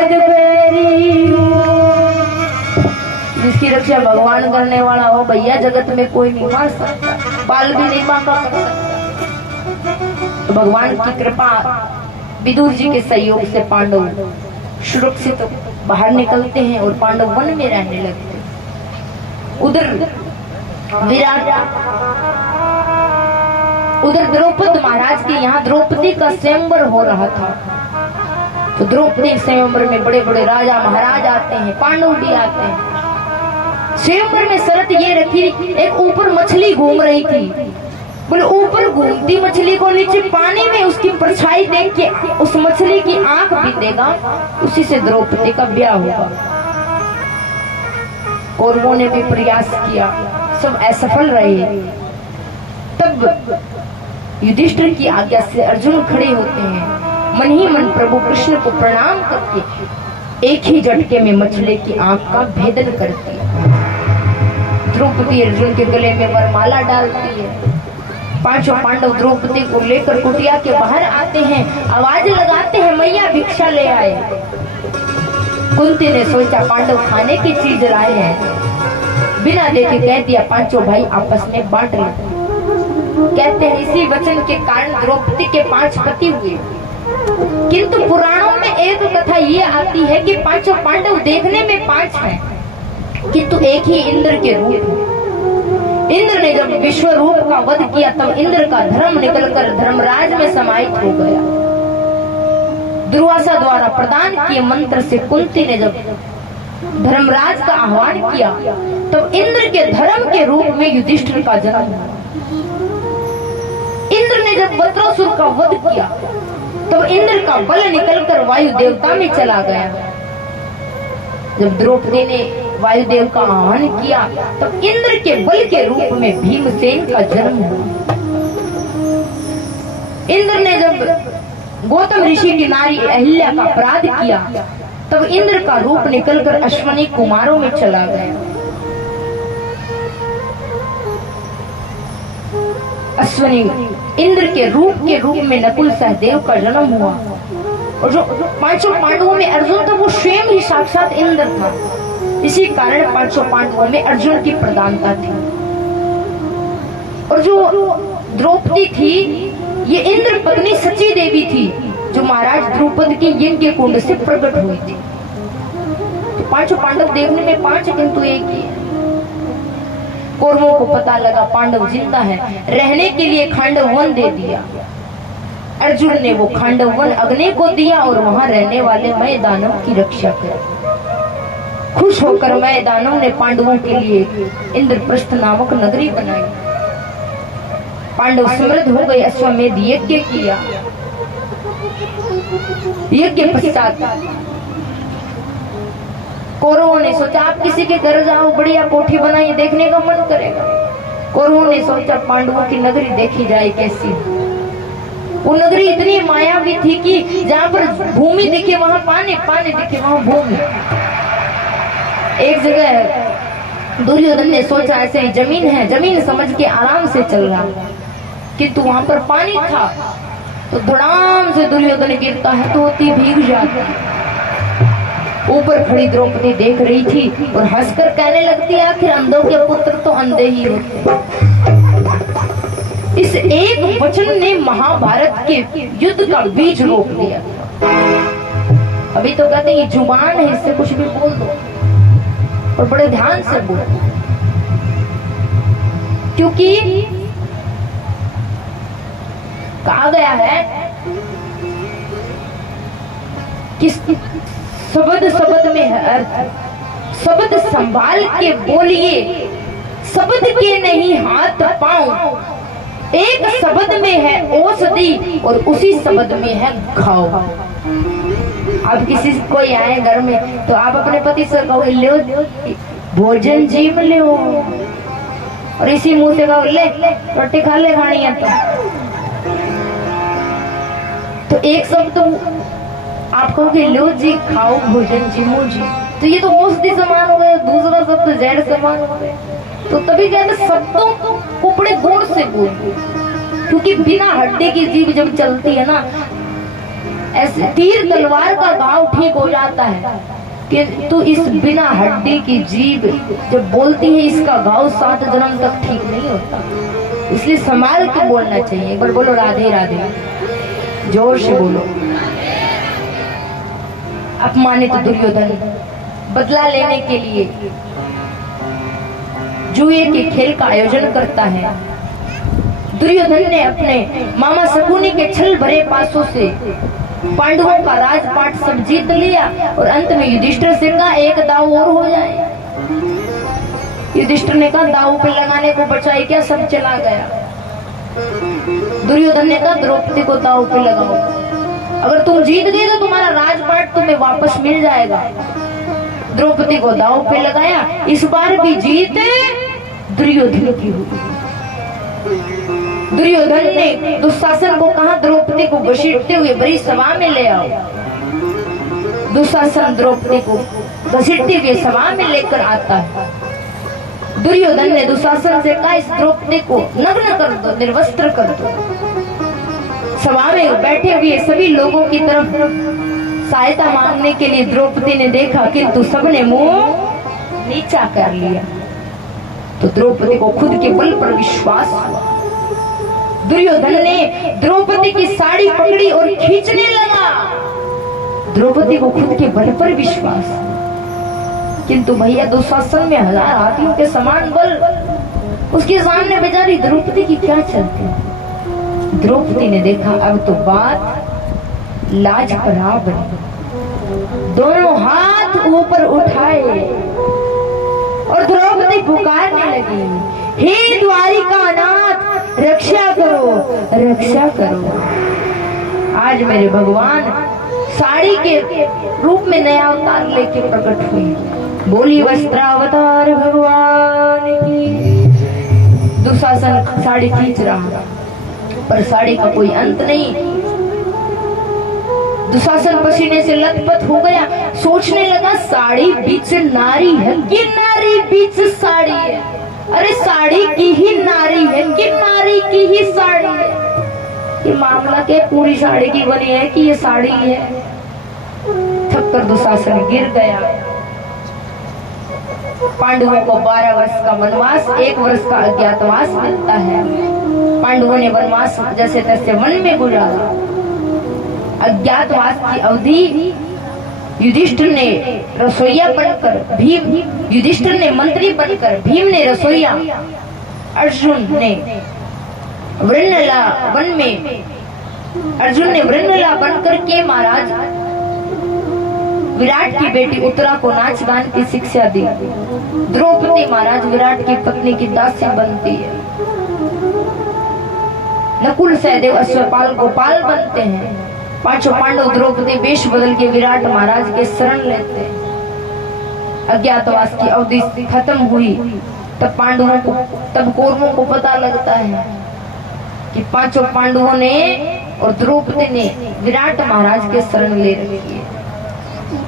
जग बैरी जिसकी रक्षा भगवान करने वाला हो भैया जगत में कोई नहीं मार सकता, बाल भी नहीं बांका कर सकता। तो भगवान की कृपा विदुर जी के सहयोग से पांडव सुरक्षित बाहर निकलते हैं और पांडव वन में रहने लगते हैं। उधर द्रौपदी महाराज के यहाँ द्रौपदी का स्वयंवर हो रहा था। तो द्रौपदी स्वयंवर में बड़े बड़े राजा महाराज आते हैं, पांडव भी आते हैं। स्वयंवर में शर्त ये रखी, एक ऊपर मछली घूम रही थी, बोले ऊपर घूमती मछली को नीचे पानी में उसकी परछाई देख के उस मछली की आंख बीतेगा, उसी से द्रौपदी का ब्याह होगा। कौरवों ने भी प्रयास किया, सब असफल रहे। तब युधिष्ठिर की आज्ञा से अर्जुन खड़े होते हैं, मन ही मन प्रभु कृष्ण को प्रणाम करके एक ही झटके में मछली की आंख का भेदन करती है। द्रौपदी अर्जुन के गले में वरमाला डालती है। पांचों पांडव द्रौपदी को लेकर कुटिया के बाहर आते हैं, आवाज लगाते हैं मैया भिक्षा ले आए। कुंती ने सोचा पांडव खाने की चीज लाए हैं, बिना देखे कह दिया पांचों भाई आपस में बांट लेते। कहते हैं इसी वचन के कारण द्रौपदी के 5 पति हुए। किंतु पुराणों में एक कथा ये आती है कि पांचों पांडव देखने में 5 हैं, किंतु एक ही इंद्र के रूप। इंद्र ने जब विश्व रूप का वध किया तब इंद्र का धर्म निकलकर धर्मराज में समाहित हो गया। दुर्वासा द्वारा प्रदान किए मंत्र से कुंती ने जब धर्मराज का आह्वान किया तब इंद्र के धर्म के रूप में युधिष्ठिर का जन्म हुआ। इंद्र ने जब वज्रासुर का वध किया तब इंद्र का बल निकलकर वायु देवता में चला गया। जब द्रौपदी ने वायुदेव का आह्वान किया तब इंद्र के बल के रूप में भीमसेन का जन्म हुआ। इंद्र ने जब गौतम ऋषि की नारी अहिल्या का अपराध किया तब इंद्र का रूप निकलकर अश्वनी कुमारों में चला गया। अश्वनी इंद्र के रूप में नकुल सहदेव का जन्म हुआ। और जो पांचों पांडवों में अर्जुन था वो स्वयं ही साक्षात इंद्र था। इसी कारण पांचों पांडवों में अर्जुन की प्रधानता थी। और जो द्रौपदी थी ये इंद्र पत्नी सची देवी थी जो महाराज द्रुपद के यज्ञ कुंड से प्रकट हुई थी। तो पांचों पांडव देखने में 5 किंतु एक ही है। कौरवों को पता लगा पांडव जिंदा है, रहने के लिए खांडव वन दे दिया। अर्जुन ने वो खांडव वन अग्नि को दिया और वहां रहने वाले मय दानव की रक्षा की। खुश होकर मय दानव ने पांडवों के लिए इंद्रप्रस्थ नामक नगरी बनाई। पांडव समृद्ध हो गए, अश्वमेध यज्ञ किया। यज्ञ पश्चात कौरवों ने सोचा आप किसी के घर जाओ, बढ़िया कोठी बनाई, देखने का मन करेगा। कौरवों ने सोचा पांडवों की नगरी देखी जाए कैसी। वो नगरी इतनी मायावी थी कि जहाँ पर भूमि दिखे वहां पानी, पानी दिखे वहां भूमि। एक जगह दुर्योधन ने सोचा ऐसे ही जमीन है, जमीन समझ के आराम से चल रहा, किंतु वहां पर पानी था तो धड़ाम से दुर्योधन गिरता है तो होती भीग जाती। ऊपर खड़ी द्रौपदी देख रही थी और हंसकर कहने लगती आखिर अंधों के पुत्र तो अंधे ही होते। इस एक वचन ने महाभारत के युद्ध का बीज रोक दिया। अभी तो कहते हैं ये जुबान है, इससे कुछ भी बोल दो और बड़े ध्यान से बोलो, क्योंकि कहा गया है कि शब्द शब्द में है अर्थ। शब्द संभाल के बोलिए, शब्द के नहीं हाथ पांव। एक शब्द में है औषधि और उसी शब्द में है घाव। अब किसी कोई आए घर में तो आप अपने पति से कहो ले भोजन जीव ले, और इसी मुंह से कहो ले रोटी खा ले, खानी है तो एक शब्द आप कहोगे लो जी खाओ भोजन जीमो जी, तो ये तो औषधि समान हो गया। दूसरा शब्द जहर समान हो गया। तो तभी कहते शब्दों को बड़े गौर से बोलो, क्योंकि बिना हड्डी की जीभ जब चलती है ना, ऐसे तीर तलवार का घाव ठीक हो जाता है, किंतु इस बिना हड्डी की जीभ जब बोलती है इसका घाव 7 जन्म तक ठीक नहीं होता। इसलिए संभाल के बोलना चाहिए। एक बार बोलो राधे राधे, जोर से बोलो। अपमानित दुर्योधन बदला लेने के लिए जुए के खेल का आयोजन करता है। दुर्योधन ने अपने मामा शकुनी के छल भरे पासों से पांडवों का राजपाट सब जीत लिया और अंत में युधिष्ठिर से कहा एक दाव और हो जाए। युधिष्ठिर ने कहा दाव पे लगाने को बचाई क्या, सब चला गया। दुर्योधन ने कहा द्रौपदी को दाव पे लगाओ, अगर तुम जीत गए तो तुम्हारा राजपाट तुम्हें वापस मिल जाएगा। द्रौपदी को दाव पे लगाया, इस बार भी जीत दुर्योधन की हुई। दुर्योधन ने दुशासन को कहा द्रौपदी को घसीटते हुए बड़ी सभा में ले आओ। दुशासन द्रौपदी को घसीटते हुए सभा में लेकर आता है। दुर्योधन ने दुशासन से कहा इस द्रौपदी को नग्न कर दो, निर्वस्त्र कर दो। सभा में बैठे हुए सभी लोगों की तरफ सहायता मांगने के लिए द्रौपदी ने देखा, किंतु सबने मुंह नीचा कर लिया। तो द्रौपदी को खुद के बल पर विश्वास हुआ। दुर्योधन ने द्रौपदी की साड़ी पकड़ी और खींचने लगा। द्रौपदी को खुद के बल पर विश्वास, किंतु भैया दुशासन में 1000 हाथियों के समान बल, उसके सामने बेचारी द्रौपदी की क्या चलती। द्रौपदी ने देखा अब तो बात लाजवाब बनी। दोनों हाथ ऊपर उठाए और द्रौपदी पुकारने लगी, हे द्वारिकानाथ रक्षा करो, रक्षा करो। आज मेरे भगवान साड़ी के रूप में नया अवतार लेके प्रकट हुई। बोली वस्त्रावतार भगवान की। दुशासन साड़ी खींच रहा पर साड़ी का कोई अंत नहीं। दुशासन पसीने से लथपथ हो गया, सोचने लगा साड़ी बीच नारी है कि नारी बीच साड़ी है। अरे साड़ी की ही नारी है कि नारी की ही साड़ी है। ये मामला क्या पूरी साड़ी की बनी है कि ये साड़ी है। थककर दुशासन गिर गया। पांडवों को 12 वर्ष का वनवास, 1 वर्ष का अज्ञातवास मिलता है। पांडवों ने वनवास जैसे तैसे वन में गुजारा। अज्ञातवास की अवधि युधिष्ठिर ने रसोइया बनकर, भीम युधिष्ठिर ने मंत्री बनकर, भीम ने रसोइया, अर्जुन ने वृणला वन में, अर्जुन ने वृणला बनकर के महाराज विराट की बेटी उत्तरा को नाच गान की शिक्षा दी। द्रौपदी महाराज विराट की पत्नी की दासी बनती है। नकुल सहदेव अश्वपाल गोपाल बनते हैं। 5 पांडव द्रौपदी वेश बदल के विराट महाराज के शरण लेते हैं। अज्ञातवास की अवधि खत्म हुई तब पांडवों को, तब कौरवों को पता लगता है कि 5 पांडवों ने और द्रौपदी ने विराट महाराज के शरण ले रखी है।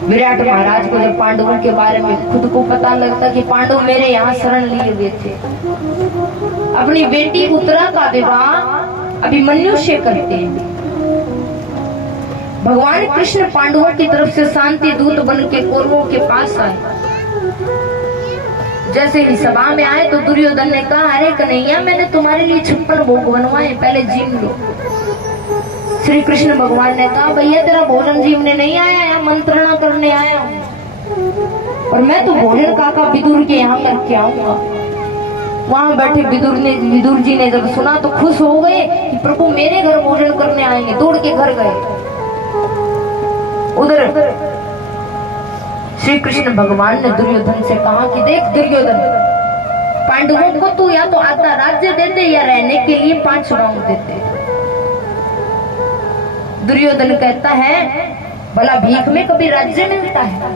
विराट महाराज को जब पांडवों के बारे में खुद को पता लगता कि पांडव मेरे यहाँ शरण लिए हुए थे, अपनी बेटी उत्तरा का विवाह अभिमन्यु से करते हैं। भगवान कृष्ण पांडवों की तरफ से शांति दूत बन के कौरवों के पास आए। जैसे ही सभा में आए तो दुर्योधन ने कहा, अरे कन्हैया मैंने तुम्हारे लिए 56 भोग बनवाए, पहले जीम लो। श्री कृष्ण भगवान ने कहा, भैया तेरा भोजन जीवने नहीं आया, यहाँ मंत्रणा करने आया हूँ। और मैं तो भोजन काका विदुर के यहाँ करके आऊंगा। वहां बैठे विदुर जी ने जब सुना तो खुश हो गए कि प्रभु मेरे घर भोजन करने आएंगे। दौड़ के घर गए। उधर श्री कृष्ण भगवान ने दुर्योधन से कहा कि देख दुर्योधन, पांडवों को तू या तो आधा राज्य देते या रहने के लिए 5 गांव देते। दुर्योधन कहता है, भला भीख में कभी राज्य मिलता है?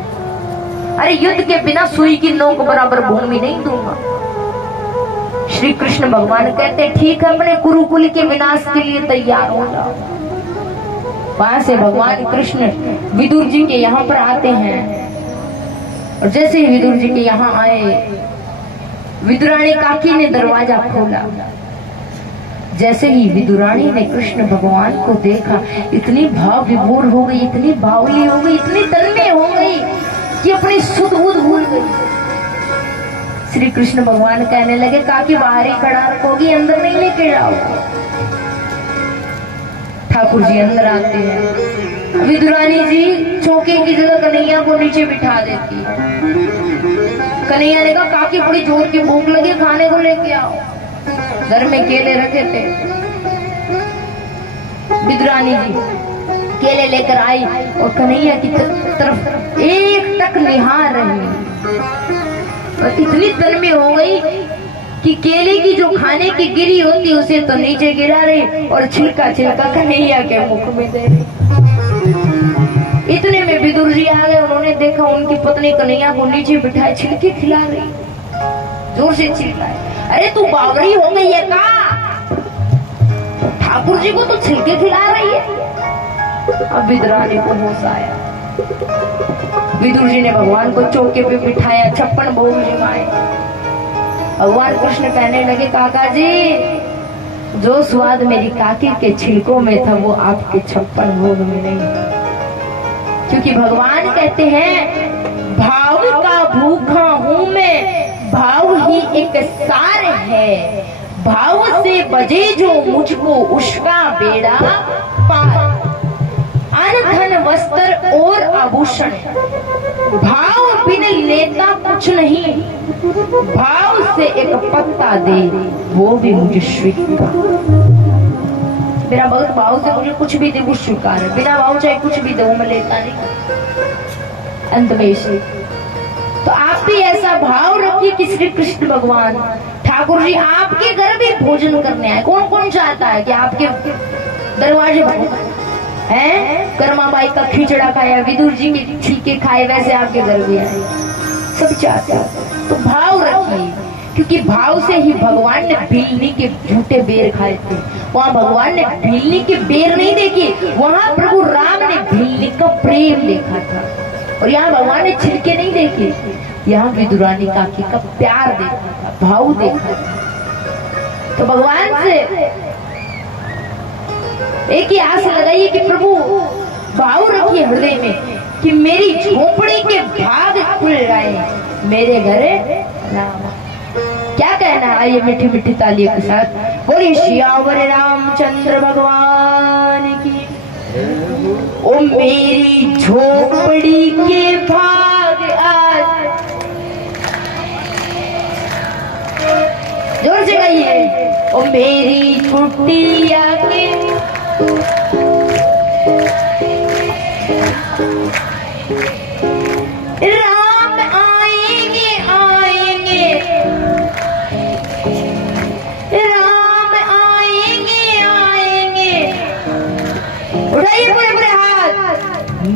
अरे युद्ध के बिना सुई की नोक बराबर भूमि नहीं दूंगा। श्री कृष्ण भगवान कहते, ठीक है, अपने कुरुकुल के विनाश के लिए तैयार हो जाओ। वहां से भगवान कृष्ण विदुर जी के यहाँ पर आते हैं। और जैसे ही विदुर जी के यहाँ आए, विदुरानी काकी ने दरवाजा खोला। जैसे ही विदुरानी ने कृष्ण भगवान को देखा, इतनी भाव विभोर हो गई, इतनी बावली हो गई, इतनी तन्मय हो गई कि अपनी सुध बुध भूल गई। श्री कृष्ण भगवान कहने लगे, काकी बाहर ही खड़ा रखोगी, अंदर नहीं लेके जाओ। ठाकुर जी अंदर आते हैं, विदुरानी जी चौके की जगह कन्हैया को नीचे बिठा देती है। कन्हैया ने कहा, काकी बड़ी जोर की भूख लगी, खाने को लेके आओ। घर में केले रखे थे, विदुरानी जी केले लेकर आई और कन्हैया की तरफ एक टक निहार रही और इतनी तन्मय हो गई कि केले की जो खाने की गिरी होती उसे तो नीचे गिरा रही और छिलका छिलका कन्हैया के मुख में दे रही। इतने में विदुर जी आ गए, उन्होंने देखा उनकी पत्नी कन्हैया को नीचे बिठाए छिलके खिला रही, जोर से चिल्लाए, अरे तू बावरी हो गई है का? ठाकुर जी को तो छिलके खिला रही है। अब विदुरानी को होश आया, विदुर जी ने भगवान को चौके पे बिठाया, 56 भोग जमाए। भगवान कृष्ण कहने लगे, काका जी जो स्वाद मेरी काकी के छिलकों में था वो आपके 56 भोग में नहीं। क्योंकि भगवान कहते हैं, भाव का भूखा हूं मैं, भाव ही एक सार है, भाव से बजे जो मुझको उसका बेड़ा पार। अन्न धन वस्त्र और आभूषण, भाव बिन लेता कुछ नहीं, भाव से एक पत्ता दे वो भी मुझे स्वीकार। मेरा भक्त भाव से मुझे कुछ भी दे वो स्वीकार है, बिना भाव चाहे कुछ भी दे वो मैं लेता नहीं। अंत में इसे तो आप भी ऐसा भाव रखिए कि श्री कृष्ण भगवान ठाकुर जी आपके घर भी भोजन करने आए। कौन कौन चाहता है कि आपके दरवाजे हैं? कर्माबाई का खिचड़ा खाया, विदुर जी के छिलके खाए, वैसे आपके घर भी आए, सब चाहते हैं। तो भाव रखिए, क्योंकि भाव से ही भगवान ने भीलनी के झूठे बेर खाए थे। वहाँ भगवान ने भीलनी के बेर नहीं देखे, वहाँ प्रभु राम ने भीलनी का प्रेम देखा था। और यहाँ भगवान ने छिलके नहीं देखे, यहाँ विदुरानी काकी का प्यार देखा था, भाव देखा था। तो भगवान से एक ही आस लगाइए कि प्रभु भाव रखिए हृदय में कि मेरी झोपड़ी के भाग खुल जाए, मेरे घरे राम। क्या कहना है? आइए मीठी मीठी तालियों के साथ बोलिए सियावर रामचंद्र भगवान की। ओ मेरी झोपड़ी के भाग आज, जोर से कहिए, ओ मेरी कुटिया के राम आएंगे आएंगे, राम आएंगे आएंगे। उठाइए पूरे पूरे हाथ।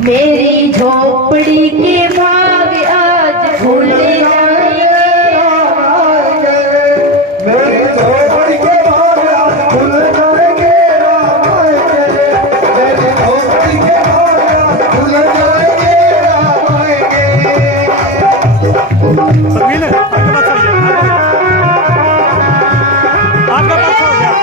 मेरी झोपड़ी के भाग आज खुल जाएंगे, मेरी झोपड़ी के भाग आज खुल जाएंगे, राम आएंगे, मेरी झोपड़ी के भाग आज खुल जाएंगे, राम आएंगे। सभी ने आपका बात हो गया, आपका बात हो गया।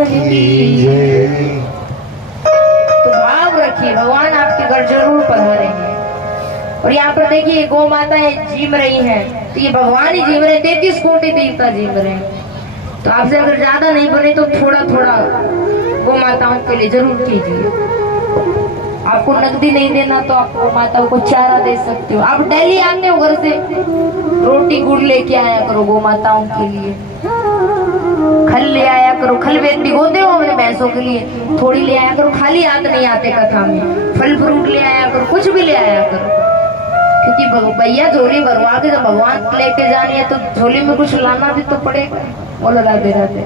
भगवान की। तो भाव रखिए, भगवान आपके घर जरूर पधारेंगे। और यहाँ पर देखिए गौ माताएं जीव रही हैं, तो ये भगवान ही जीव रहे, 33 कोटि देवता जीव रहे हैं। तो आपसे अगर ज्यादा नहीं बने तो थोड़ा थोड़ा गौ माताओं के लिए जरूर कीजिए। आपको नकदी नहीं देना तो आप गौ माताओं को चारा दे सकते हो। आप डेली आते हो घर से, रोटी गुड़ लेके आया करो गौ माताओं के लिए, खल ले आया करो, खल वेद भिगोते हो अपने भैंसों के लिए, थोड़ी ले आया करो, खाली हाथ नहीं आते कथा में, फल फ्रूट ले आया करो, कुछ भी ले आया करो। क्योंकि भैया झोली भरवा के जब भगवान लेके जानी है तो झोली में कुछ लाना भी तो पड़ेगा। बोलो राधे राधे।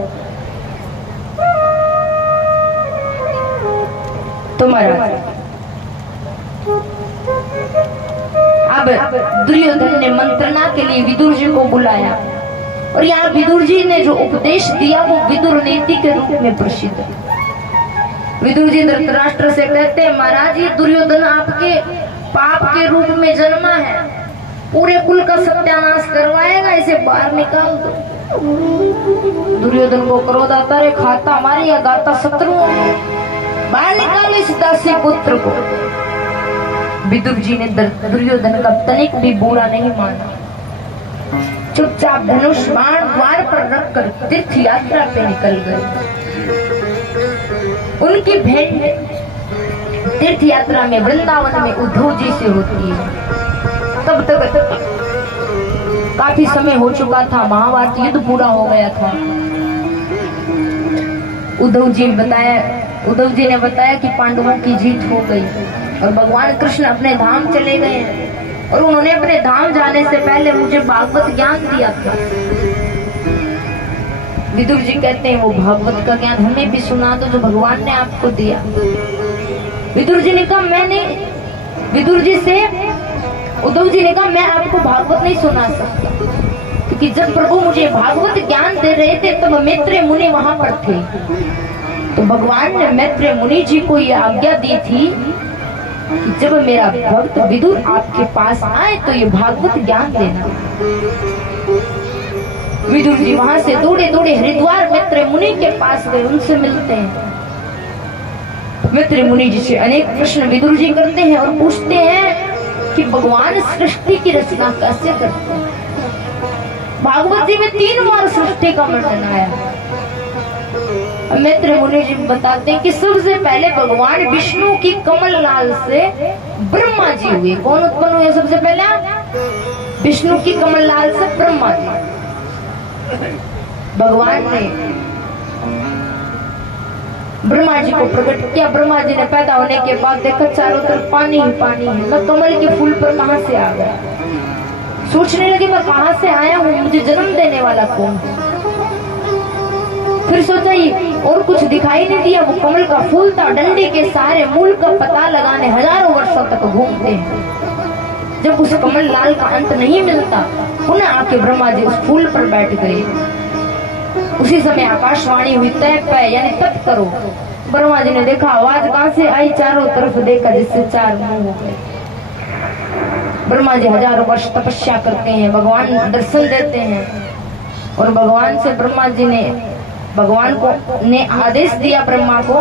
तो महाराज अब दुर्योधन ने मंत्रणा के लिए विदुर जी को बुलाया, और यहाँ विदुर जी ने जो उपदेश दिया वो विदुर नीति के रूप में प्रसिद्ध है। विदुर जी धृतराष्ट्र से कहते हैं, महाराज ये दुर्योधन आपके पाप के रूप में जन्मा है, पूरे कुल का सत्यानाश करवाएगा, इसे बाहर निकाल दो। दुर्योधन को क्रोध आता है, खाता हमारे या गाता शत्रुओं, बाहर निकालो इस दासी पुत्र को। विदुर जी ने दुर्योधन का तनिक भी बुरा नहीं माना, चुपचाप धनुष बाण द्वार पर रखकर तीर्थ यात्रा पे निकल गए। उनकी भेंट तीर्थ यात्रा में वृंदावन में उद्धव जी से होती है। तब तक काफी समय हो चुका था, महाभारत युद्ध पूरा हो गया था। उद्धव जी ने बताया कि पांडवों की जीत हो गई और भगवान कृष्ण अपने धाम चले गए हैं, और उन्होंने अपने धाम जाने से पहले मुझे भागवत ज्ञान दिया था। विदुर जी कहते हैं वो भागवत का ज्ञान हमें भी सुना दो जो भगवान ने आपको दिया। विदुर जी ने कहा विदुर जी से उद्धव जी ने कहा मैं आपको भागवत नहीं सुना सकता, क्योंकि जब प्रभु मुझे भागवत ज्ञान दे रहे थे तब मैत्रेय मुनि वहां पर थे। तो भगवान ने मैत्रेय मुनि जी को यह आज्ञा दी थी कि जब मेरा भक्त विदुर आपके पास आए तो ये भागवत ज्ञान देना। विदुर जी वहां से दौड़े दौड़े हरिद्वार मैत्रेय मुनि के पास गए, उनसे मिलते हैं। मैत्रेय मुनि जी से अनेक प्रश्न विदुर जी करते हैं और पूछते हैं कि भगवान सृष्टि की रचना कैसे करते हैं। भागवत जी में 3 बार सृष्टि का वर्णन आया। मैत्रेय मुनि जी बताते हैं कि सबसे पहले भगवान विष्णु की कमल लाल से ब्रह्मा जी हुए। कौन उत्पन्न हुए सबसे पहले? विष्णु की कमल लाल से ब्रह्मा जी। भगवान ने ब्रह्मा जी को प्रकट किया। ब्रह्मा जी ने पैदा होने के बाद देखा चारों तरफ पानी ही पानी है, मैं कमल के फूल पर कहां से आ गया। सोचने लगे मैं कहां से आया हूँ, मुझे जन्म देने वाला कौन। फिर सोचा ये और कुछ दिखाई नहीं दिया, वो कमल का फूल था। डंडे के सहारे मूल का पता लगाने हजारों वर्षों तक घूमते हैं। जब उस कमल लाल का अंत नहीं मिलता, पुनः आके ब्रह्मा जी उस फूल पर बैठ गए। उसी समय आकाशवाणी हुई, तप है यानी तप करो। ब्रह्मा जी ने देखा आवाज कहां से आई, चारों तरफ देखा जिससे 4 मुंह हो गए। ब्रह्मा जी हजारों वर्ष तपस्या करते हैं, भगवान दर्शन देते हैं, और भगवान से ब्रह्मा जी ने भगवान को ने आदेश दिया ब्रह्मा को